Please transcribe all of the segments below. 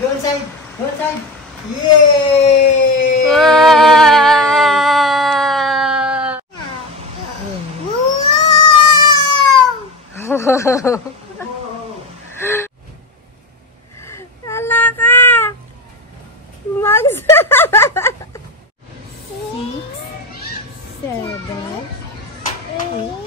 go inside. Go inside. Yay! Wow! Hala ka! Mags! 6, 7, 8, 10.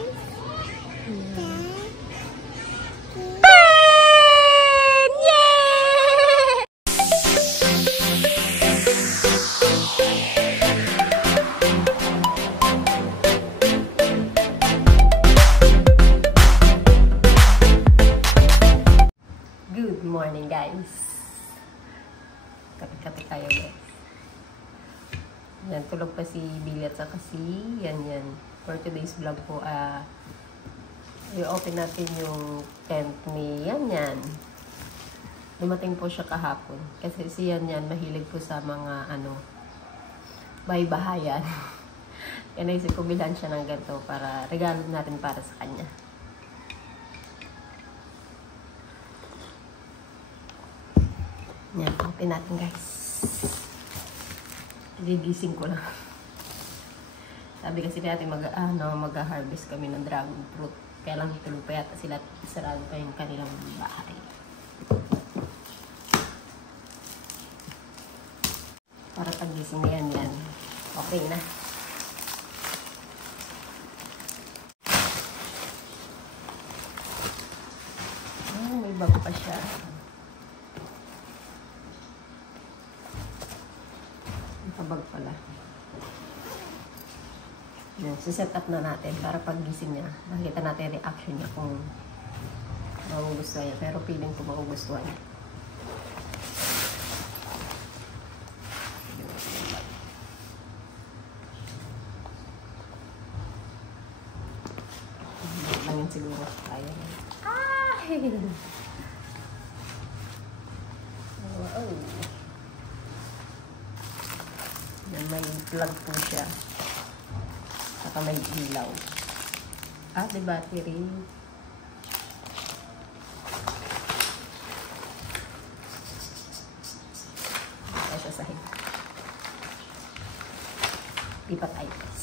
Good morning, guys. Kape-kape tayo, guys. Yan, tulog pa si Billy at saka si yan. For today's vlog po, i-open natin yung tent ni yan. Dumating po siya kahapon. Kasi si yan, mahilig po sa mga, bahay-bahayan. Kaya naisip ko bilhan siya ng ganito para regalo natin para sa kanya. Yan, open natin, guys. Gigising ko lang. Sabi kasi natin mag-harvest kami ng dragon fruit. Kaya lang tulog pa yata sila at sarado pa yung kanilang bahay. Para pag-gising na yan. Okay na. May bago pa siya. Kabag pala. Yan, set up na natin para pag-gising niya. Makikita natin reaction niya kung magugustuhan niya. Pero feeling ko magugustuhan niya. Langin siguro. Kaya na. Wow. May plug po siya. Saka may ilaw. May battery. Kaya siya sa hip. Lipat items.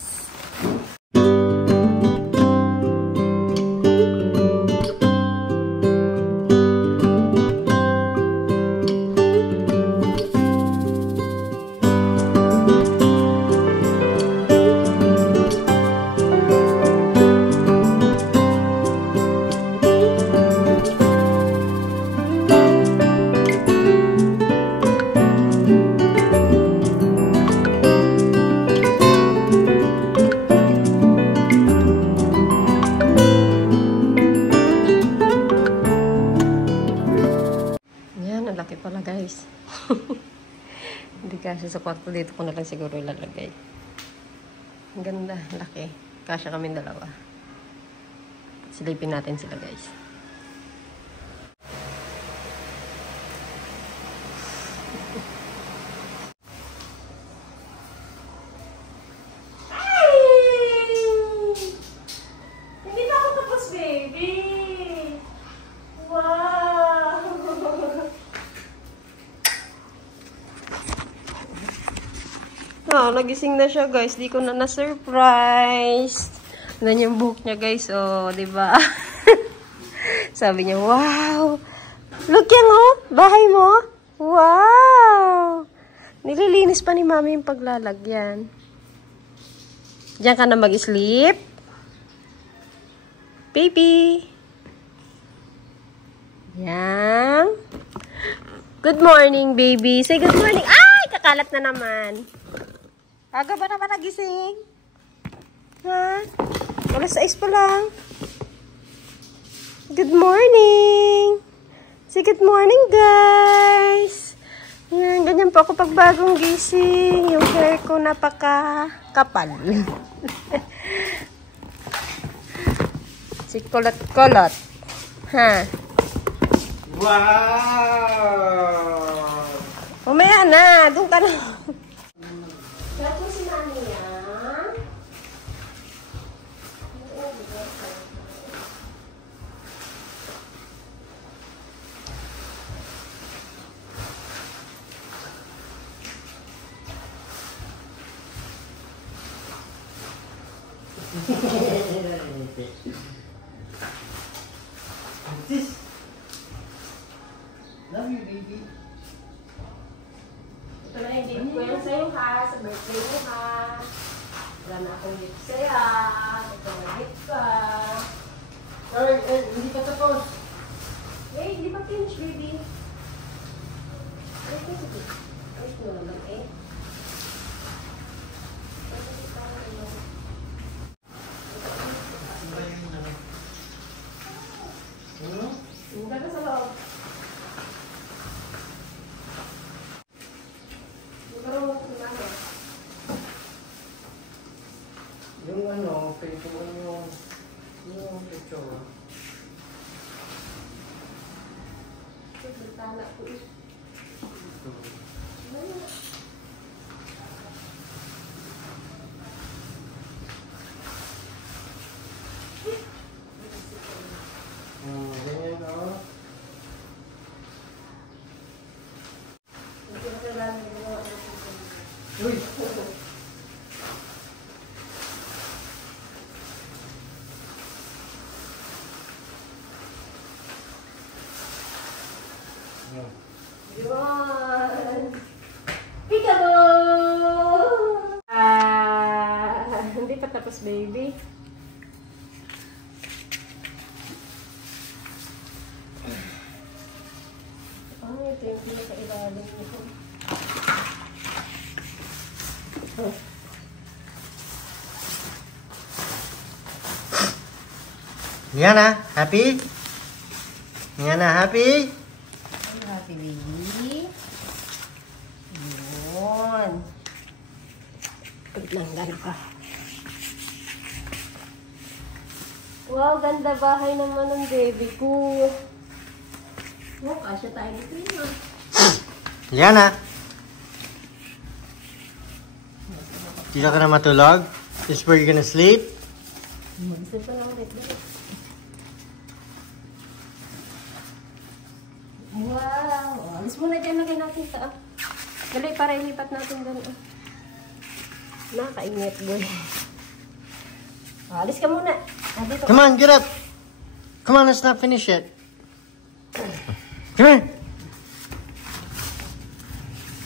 Pala, guys. Hindi kasi sa kwarto dito ko na lang siguro ilalagay. Ang ganda, laki. Kasya kami dalawa. Silipin natin sila, guys. Hindi na ako tapos, baby. Wow. Nagising na siya, guys. Di ko na na-surprise. Ganyan yung buhok niya, guys. Oh, diba? Sabi niya, wow! Look yan, oh! Bahay mo? Wow! Nililinis pa ni mami yung paglalagyan. Diyan ka na mag-sleep? Baby! Yan. Good morning, baby. Say good morning. Ay! Kakalat na naman. Aga ba naman nagising? Ha? Alas 6 pa lang. Good morning! Say good morning, guys! Yan, ganyan po ako pag bagong gising. Yung hair ko napaka-kapal. Si kulot-kulot. Ha? Wow! Umaya na! Doon ka na. Kaya po si Mami yan. This. Love you, baby. Ito na yung gift ko yan sa'yo ha, sa birthday mo ha. Wala na akong gift sa'yo. Ito na gift ka. Hindi pa tapos. Eh, hindi pa finish, baby. Wait, sige. Wait mo naman eh. Hindi ka sa loob. Yung ano, picture yung picture. Bertana ko eh. Ganyan o. Uy! Yun! Peekaboo! Hindi pa tapos, baby. Ito yung pinakailalim nito. Yana, happy? Yana, happy? Happy baby. Yun. Langgan pa. Wow, ganda bahay naman ng baby ko. Oh, kasya tayo dito yun. Yana. Dito ka na matulog? This is where you're gonna sleep? Mag-isip pa lang ulit. Wow! Alis muna dyan, lagay natin ito. Dali, para ilipat natin doon. Nakakainit, boy. Alis ka muna. Dito. Come on, get up! Come on, let's not finish yet. Come here!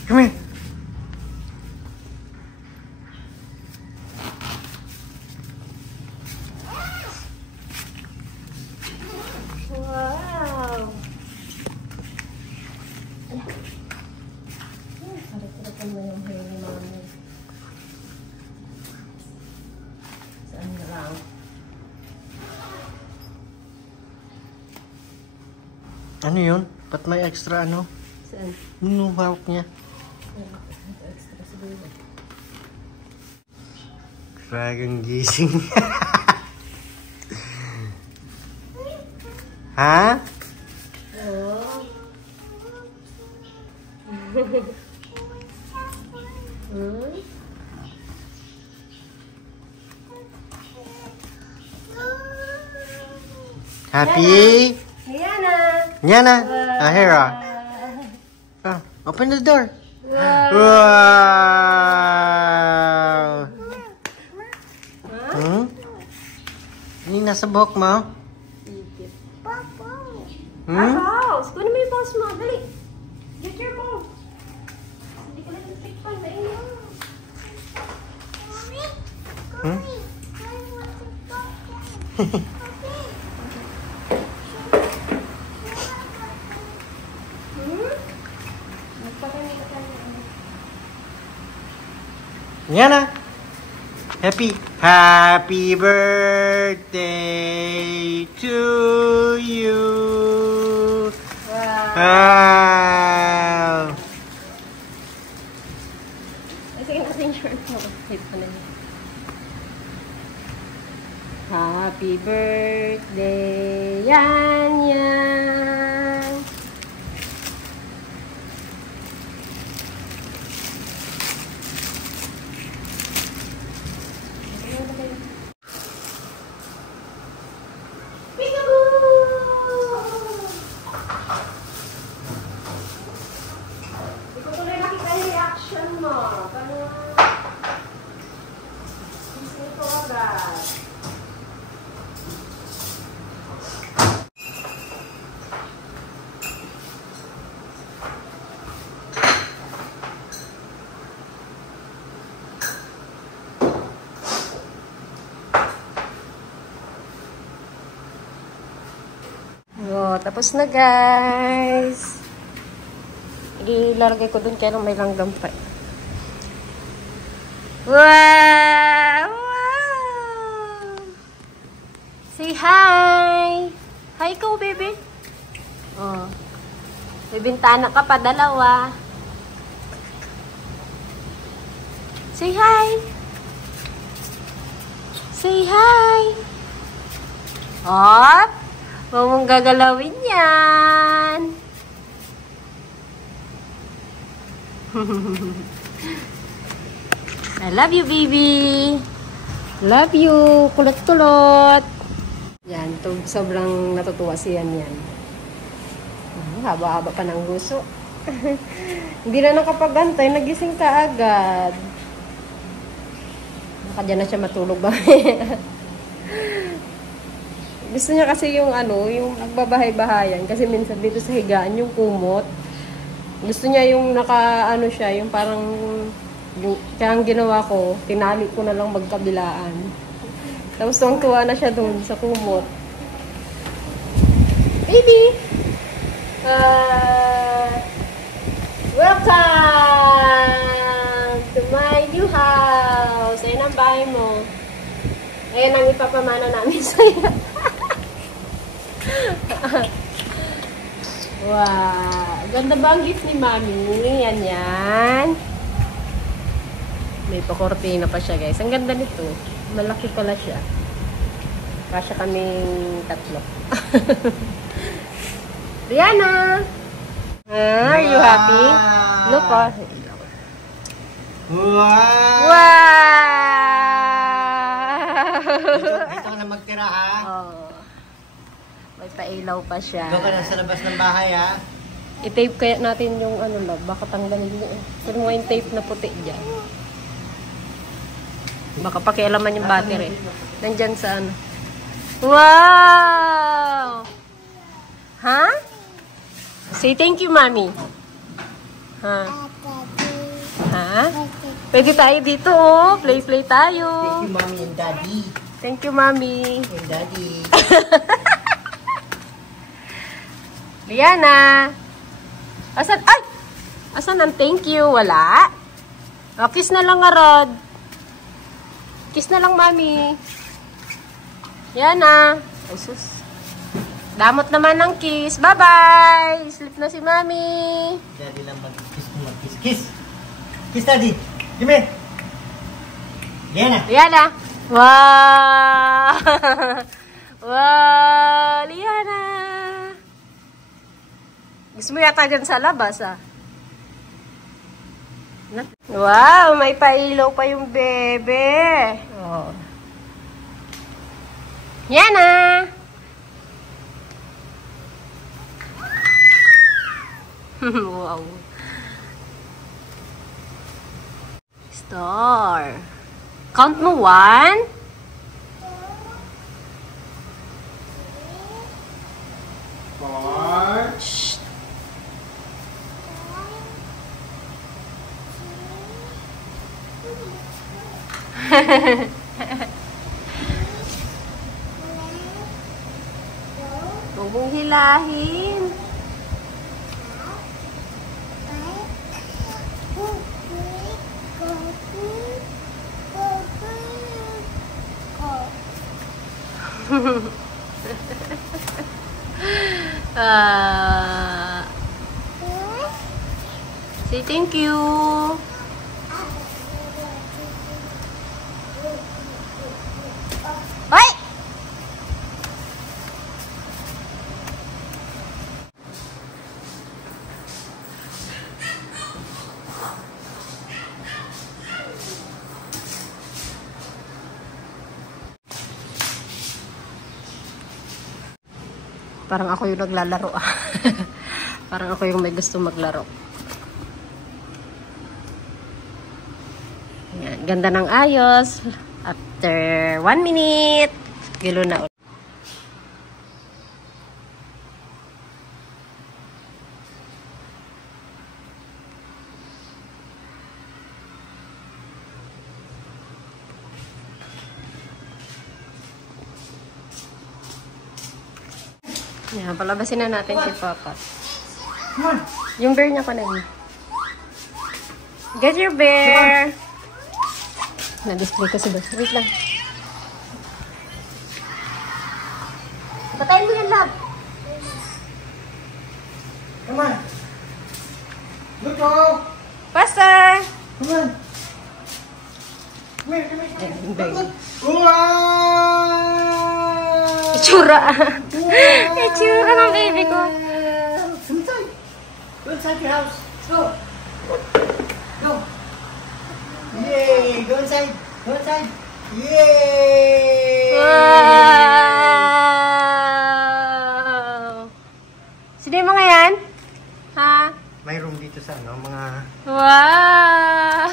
Come here! Wow! Palit-palitan mo yung hair ni mami. Saan na lang? Ano yun? Ba't may extra ano? Saan? Ano hawak niya? Ito extra siguro. Dragon gising. Ha? Oh. Hmm? Happy? Yana! Yana? Here. Open the door. Wow! Wow! Hmm? Ano yung nasa buhok mo? Hmm? House! Kunin mo yung boss mo. Dali! Get your boss! Hindi ka lang nagtikpan. Maingat. Hmm? Nagpakita tayo. Yana? Happy birthday to you. Wow. Sige, natin yung shirt mo. Wait pa na yun. Happy birthday, Yan Yan. Hindi ko tuloy nakita yung reaction mo. Parang... Isip ko agad. Tapos na, guys. Ilalagay ko dun kaya may langgam pa. Wow! Wow! Say hi! Hi ko, baby. Oh. May bintana ka pa, dalawa. Say hi! Say hi! Oh! Huwag mong gagalawin yan. I love you, baby. Love you. Kulot-kulot. Yan. Sobrang natutuwa siya yan. Haba-haba pa ng gusto. Hindi na nakapagantay. Nagising ka agad. Baka dyan na siya matulog ba? Gusto niya kasi yung yung nagbabahay-bahayan. Kasi minsan dito sa higaan yung kumot. Gusto niya yung siya, yung parang, kaya ang ginawa ko, tinali ko na lang magkabilaan. Tapos tuwa na siya doon sa kumot. Baby! Welcome to my new house! Ayan ang bahay mo. Ayan ang ipapamana namin sa'yo. Wow! Ganda ba ang gift ni Mami? Yan. May pakortina pa siya, guys. Ang ganda nito. Malaki pala siya. Kasya kaming tatlo. Rihanna! Are you happy? Look, oh. Wow! Wow! Dito ka na magtira, ha? Oh. May pailaw pa siya. Doon ka na sa labas ng bahay, ha? I-tape kaya natin yung baka tanggalin mo. Pero mo yung tape na puti dyan. Baka pakialaman yung battery. Nandyan sa Wow! Ha? Say thank you, Mommy. Ha? Ha? Pwede tayo dito, oh. Play tayo. Thank you, Mommy and Daddy. Thank you, Mommy. And Daddy. Rihanna. Asan ang thank you? Wala. O, kiss na lang, Rod. Kiss na lang, Mami. Rihanna. Ay, sus. Damot naman ng kiss. Bye-bye. Sleep na si Mami. Daddy lang mag-kiss. Kiss. Kiss, Daddy. Give me. Rihanna. Rihanna. Wow. Wow. Rihanna. Gusto mo yata dyan sa labas, ah. Wow, may pailaw pa yung bebe. Oh. Yan na. Wow. Star. Count mo 1. Shh. Huwag mong hilahin. Say thank you. Hoy! Parang ako yung naglalaro. Parang ako yung may gusto maglaro. Yan, ganda ng ayos. After 1 minute, gilo na ulit. Yan, palabasin na natin si Papa. Come on. Yung bear niya pa na yun. Get your bear! Na-display ko si Boss. Wait lang. Patayin mo yan, love. Come on. Look, go. Faster! Come on. Come here, come here. Ayan, yung bear niya. Wow! Itsura. Itsura ng baby ko. Inside. Go inside your house. Go. Go. Yay! Go inside. Go inside. Yay! Wow! Sino yung mga yan? Ha? May room dito sa ano, mga... Wow!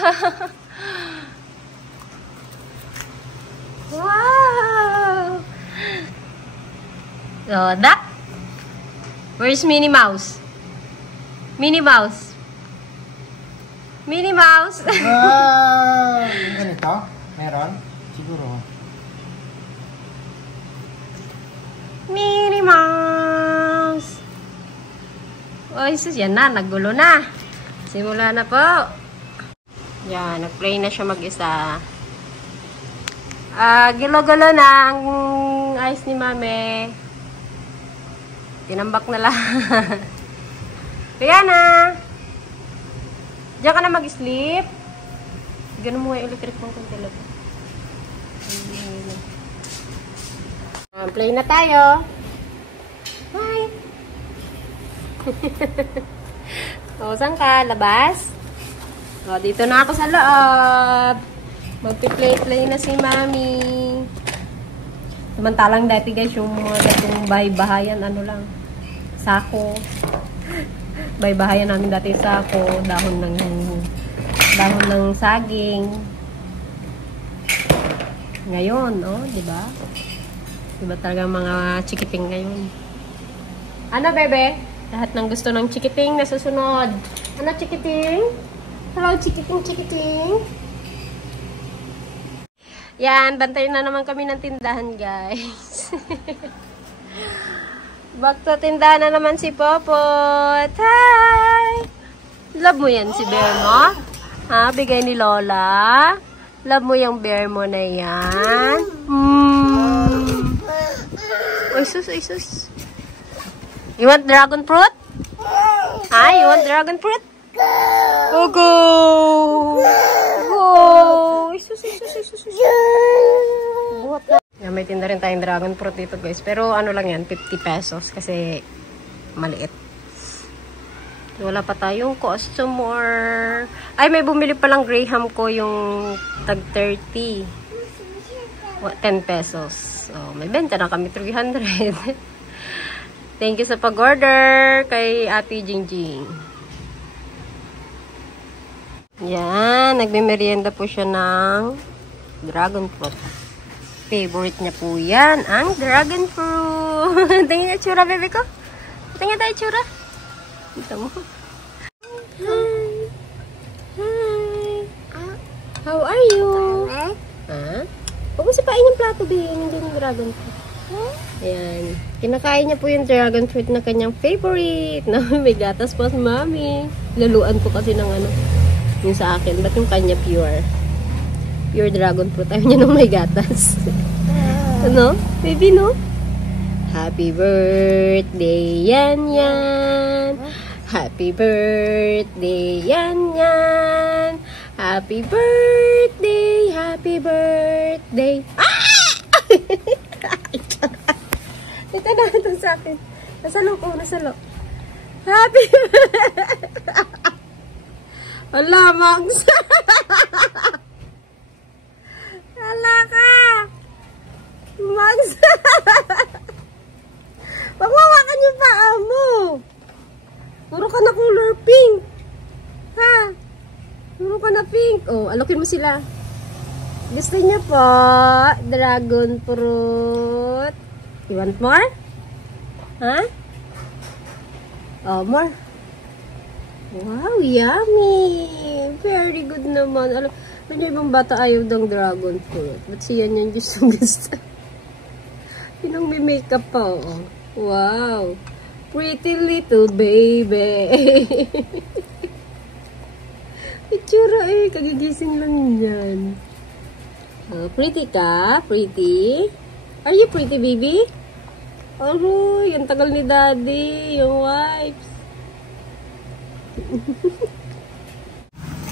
Wow! So, Duck? Where's Minnie Mouse? Minnie Mouse? Minnie Mouse? Wow! Yung ganito? Meron? Siguro. Minnie Mouse! Oh, Jesus, yan na. Naggulo na. Simula na po. Yan, nag-play na siya mag-isa. Gilo-gulo na ang ayos ni Mami. Tinambak na lang. Kaya na. Diyan ka na mag-sleep. Ganun mo yung electric mo kung talaga. Play na tayo. Hi. O, saan ka? Labas? O, dito na ako sa loob. Magpi-play na si Mami. Samantalang dati guys, yung mga datong bahay-bahayan, ano lang, sako. Bahay-bahayan namin dati sako, dahon ng saging. Ngayon, oh, di ba? Diba talaga mga chikiting ngayon? Ano, bebe? Lahat ng gusto ng chikiting na susunod. Ano, chikiting? Hello, chikiting. Yan, bantayin na naman kami ng tindahan, guys. Back to tindahan na naman si Popot. Hi! Love mo yan si bear mo? Ha? Bigay ni Lola? Love mo yung bear mo na yan? Ay, sus. You want dragon fruit? Ha? You want dragon fruit? Oh, go! Go! Sus. Buhat na. Yan, may tinda rin tayong dragon fruit dito, guys. Pero ano lang yan, 50 pesos kasi maliit. Wala pa tayong customer. Ay, may bumili palang Graham ko yung tag 30. 10 pesos. So, may benta na kami 300. Thank you sa pag-order kay Ate Jingjing. Yan, nagme-merienda po siya ng dragon fruit. Favorite niya po yan, ang dragon fruit. Tingin niya tsura, bebe ko. Tingin tayo tsura. Dito mo. Hi. How are you? Ha? Huwag mo sipain yung plato, be. Nandiyan yung dragon fruit. Ayan. Kinakain niya po yung dragon fruit na kanyang favorite. May gatas po si Mami. Laluan ko kasi ng ano. Yung sa akin. Ba't yung kanya pure? Pure dragon fruit. Ayaw niya nung may gatas. Ano? Baby, no? Happy birthday, yan. Happy birthday, yan. Happy birthday. Ah! Ito na ito sa akin. Nasalo ko. Happy Wala, Max. Wala ka. Max. Pagwawakan yung paa mo. Puro ka na color pink. Ha? Puro ka na pink. Oh, alokin mo sila. Gusto niya po. Dragon fruit. You want more? Ha? Oh, more. Wow, yummy! Very good naman. Alam niyo, ibang bata ayaw ng dragon fruit. Ba't siya yan yung gusto? Pinang may makeup pa, oh. Wow. Pretty little baby. Itsura eh. Kagigising lang yan. Oh, pretty ka? Pretty? Are you pretty, baby? Aroy, ang tagal ni daddy. Yung wipes.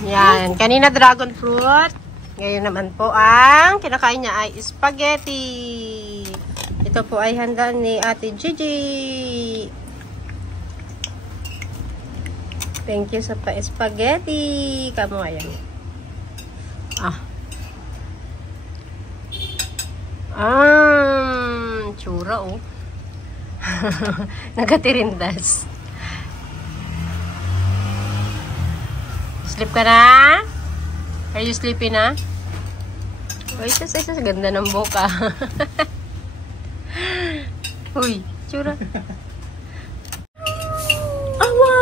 Yan. Kanina dragon fruit. Ngayon naman po ang kinakain niya ay spaghetti. Ito po ay handa ni Ate Gigi. Thank you sa pa-spaghetti. Kamu ayan. Tsura oh. Nagatirindas. Sleep ka na? Are you sleepy na? Uy, isa ganda ng boka. Uy, tsura. Awa!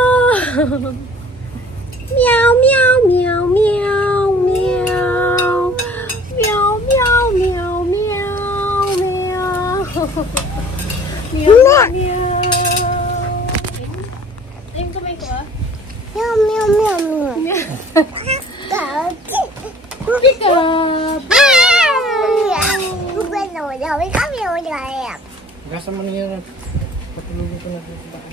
Meow, meow, meow, meow, meow. Meow, meow, meow, meow, meow. Meow, meow. Ayun kamay ko ah. Meow, meow, meow, meow. Pick up! Gasa mo niya. Patulogin ko na dito ba?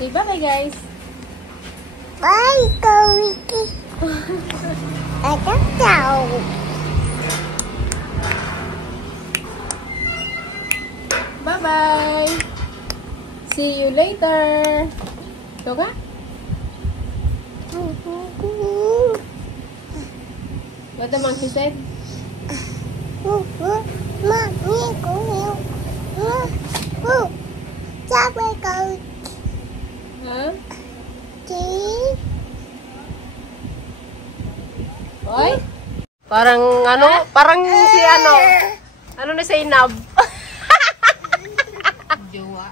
Say bye guys! Bye, Kawiki. I don't know. Bye-bye! See you later! Ito ka? What the monkey said? Mommy, go here. Sabi ko, Huh? Kiki. Boy? Parang parang si ano na Zainab. Jowa.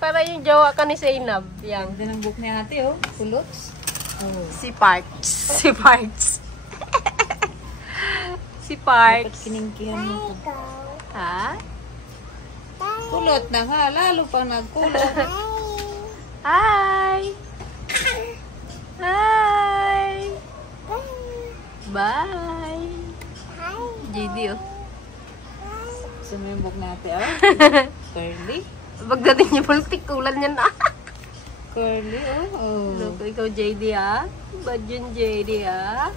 Parang yung jowa ka ni Zainab. Yang. Ganda ng book ni ate oh. Pulots. Oh. Si Parks. Si Parks. Si Parks. Kiningkihan mo ko. Ha? Kulot na nga. Lalo pang nagkulot. Hi! Hi! Bye! JD oh. Gusto mo yung book natin oh? Curly. Pagdating niya politik, ulan niya na. Curly oh. Loko, ikaw JD ah. Bad yun JD ah.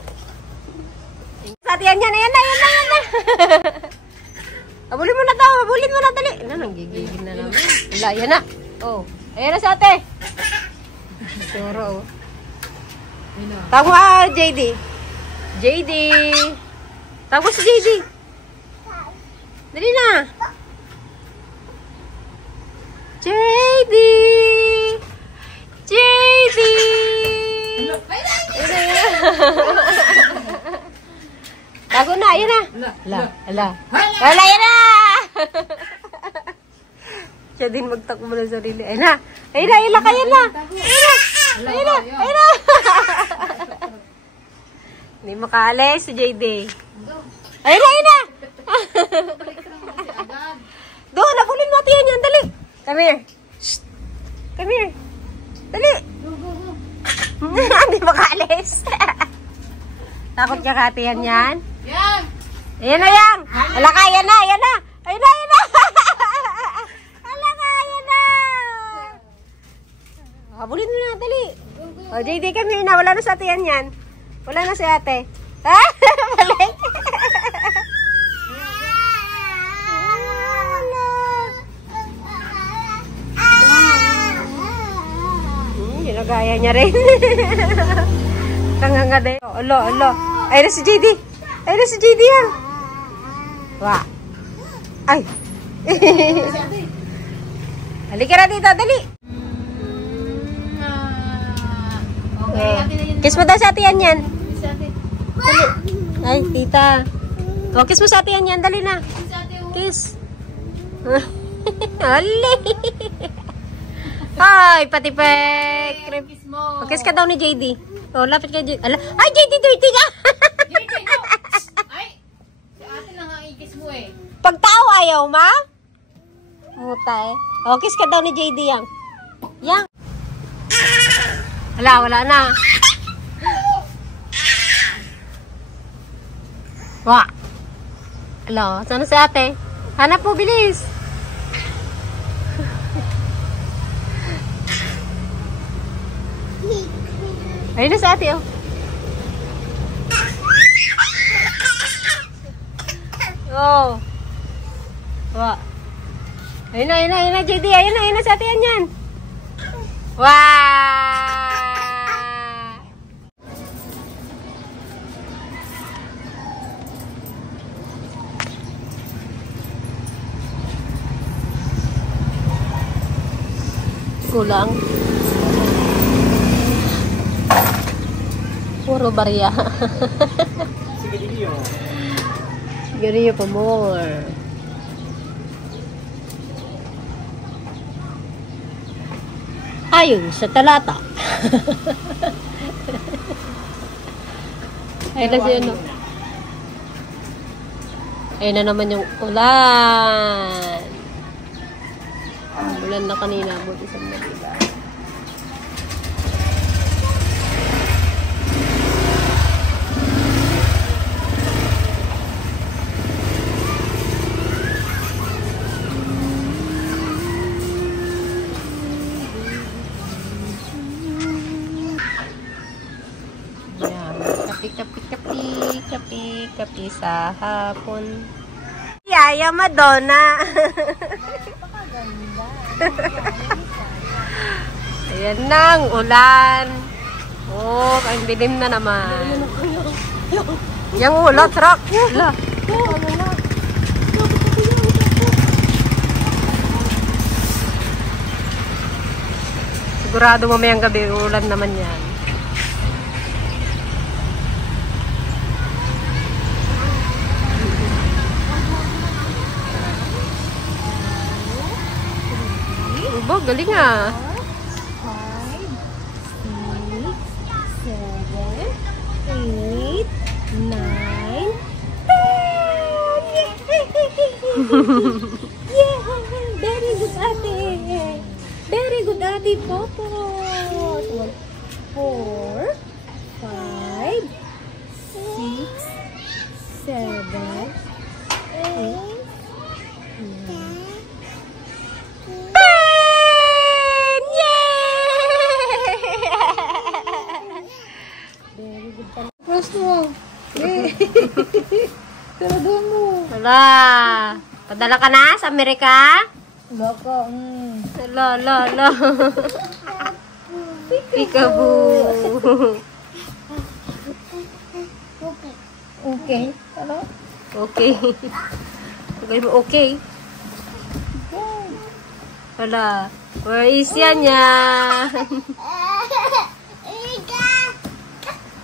Satihan yan, ayan na. Habulin mo na tao, habulin mo na, dali. Ano, nanggigigil na naman. Wala, yan na. Oh, ayan na sa ate. Suro oh. Tawag mo JD. JD. Tawag mo si JD. Dali na. JD. JD. Tago na, ayan na. Ala, ayan na. Siya din magtakbo ng sarili. Ayan na. Ayan na. Hindi makaalis si JD. Ayan na. Doon, nabulin mo atiyan yan. Dali. Come here. Shh. Come here. Dali. Hindi makaalis. Takot ka katiyan yan? Yan! Ayan na yan. Ala ka, ayan na. Ala ka, ayan na. Habulin mo na, dali. O, JD, come here na. Wala na sa atiyan yan. Wala na si ate. Ha? Balik. Ginagaya niya rin. Tanga nga din. Alo. Ay na si JD. Yan. Wah. Ay. Halika na dito, dali. Okay, ate na yun. Kiss mo daw sa ate yan. Si ate. Dali. Ay, tita. O, kiss mo sa ate yan. Dali na. Si ate oh. Kiss. Ali. Ay, pati pek. Kiss mo. O, kiss ka daw ni JD. O, lapit ka JD. Ay, JD, dirty ka. JD, no. Pag tao ayaw, ma? Mutay. O, kiss ka daw ni JD yan. Yang. Wala na. Wah. Hello, saan si ate? Hanap po, bilis. Ayun na si ate, oh. Oh. Wah. Ayun na, JD. Ayun na si ate yan. Wah. Kulang. Puro barya. Sigarilyo pa more. Ayon sa talata. Ayun na siya, no? Ayun na naman yung ulan. Ulan na kanina. Buti sa Manila. Kapi sa hapon. Yaya Madonna. Ayan na ang ulan. Oh, ang dilim na naman. Yang ulan, truck. Sigurado mamayang gabi ulan naman yan. Ubo, galing ah. 5, 6, 7, 8, 9, 10. Yeah, very good ate. Very good ate, Popo. 4, 5, 6, 7, 8. Wala. Padala ka na sa Amerika? Wala ka. Wala. Peekaboo. Okay. Ano? Okay. Okay mo okay. Wala. Where is yan yan?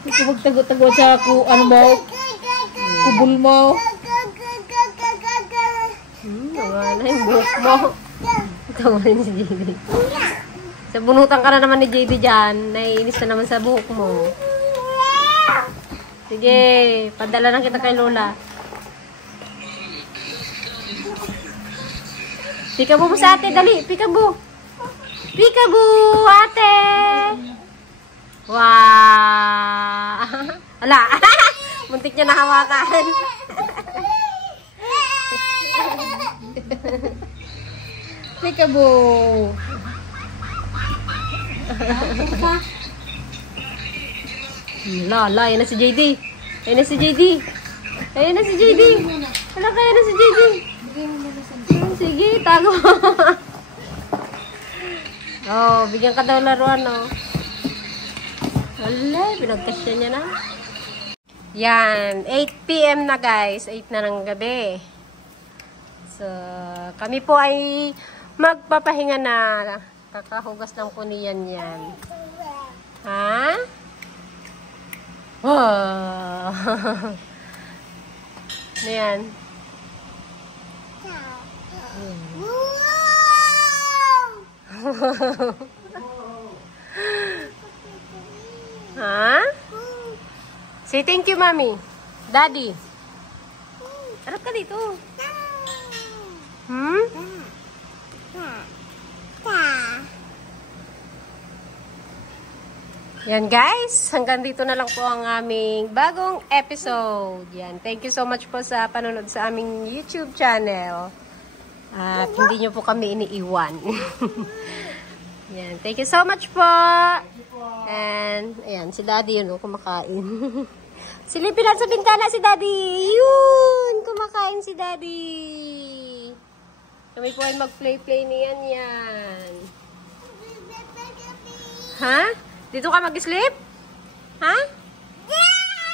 Magtago-tago sa ako, ano mo? Kubul mo. Wala yung buhok mo. Tawin si JD. Sa bunutan ka na naman ni JD dyan. Naiinis na naman sa buhok mo. Sige, padala lang kita kay Lola. Peekaboo mo sa ate, dali. Peekaboo. Peekaboo, ate. Wow. Ala. Muntik niya nahawakan. Peekaboo. Lala, yan na si JD. Yan na si JD. Ayan na si JD. Wala kaya na si JD. Sige, tago. Oh, bigyan ka daw laruan, oh. Wala, pinagkasya niya na. Yan, 8 PM na guys. 8 na ng gabi. So, kami po ay magpapahinga na. Kakahugas lang po niyan yan. Ha? Wow! Ano yan? Ha? Say thank you, Mommy. Daddy. Harap ka dito. Yan guys, hanggang dito na lang po ang aming bagong episode. Yan, thank you so much po sa panonood sa aming YouTube channel. At hindi nyo po kami iniiwan. Yan, thank you so much po. And, ayan, si Daddy yun, kumakain. Silipin lang sa bintana si Daddy. Yun, kumakain si Daddy. Kami po ay mag-play-play niyan yan. Ha? Dito ka mag-sleep? Ha?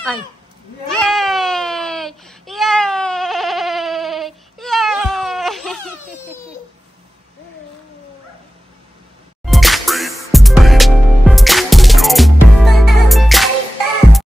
Ay. Yay!